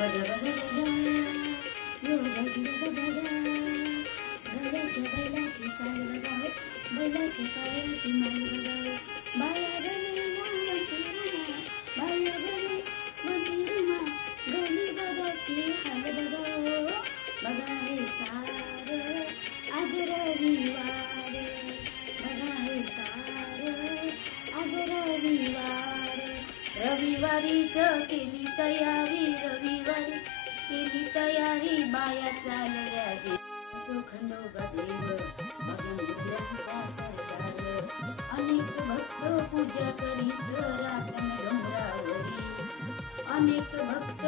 बड बड बड यो बडी बड बैलाच्या बैलाची चाल बघा हो, बैलाच्या पायाची माल बघा हो. बाया गणे म्हणती रमा, बाया गणे म्हणती रमा, गणी बघाची हाल बघा हो. बघा हे सार आज रविवार, बघा हे सार आज रविवार. रविवारीच केली तयारी, रविवारी केली तयारी, बाया चालल्या जे तो खंडोबा देव बघून सरदार. अनेक भक्त पूजा करीत राखण डोंगरावरी, अनेक भक्त